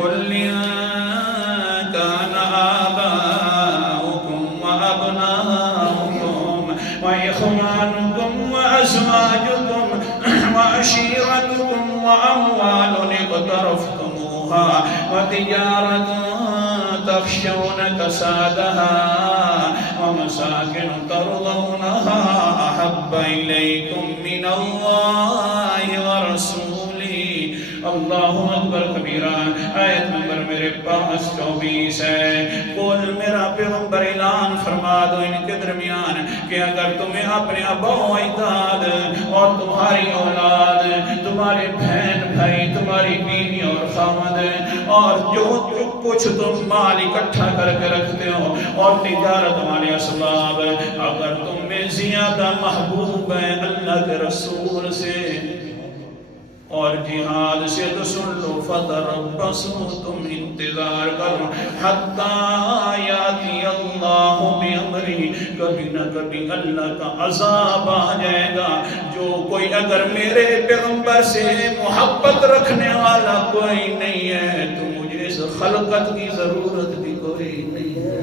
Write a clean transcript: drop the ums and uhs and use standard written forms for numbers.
कुल कान आबाउकुम व अबनाउकुम व इख्वानुकुम व अज़वाजुकुम व अशीरतुकुम व अम्वालुन इक़्तरफ़्तुमूहा व तिजारतुन तख़शौन कसादहा व मसाकिन तर्ज़ौनहा अहब्ब इलैकुम मिनल्लाहि व रसूलिही। अल्लाहु अकबर कबीरा। आयत नंबर मेरे पास 24 है। बोल मेरा पैगंबर ऐलान फरमा दो इनके दरमियान कि अगर तुम्हें अपने अबो अजदाद और तुम्हारी औलाद, तुम्हारे बहन भाई, तुम्हारी बीवी और खामद और जो कुछ तुम माल इकट्ठा करके रखते हो और तिजारत वाले असबाब अगर तुम में ज्यादा महबूब है अल्लाह के रसूल से और जिहाद से तो सुन लो, फतरब्बसू तुम इंतजार करो हत्ता याती अल्लाह बिअमरी, कभी न कभी अल्लाह का अज़ाब आ जाएगा। जो कोई अगर मेरे पैगंबर से मोहब्बत रखने वाला कोई नहीं है तो मुझे इस खलकत की जरूरत भी कोई नहीं है।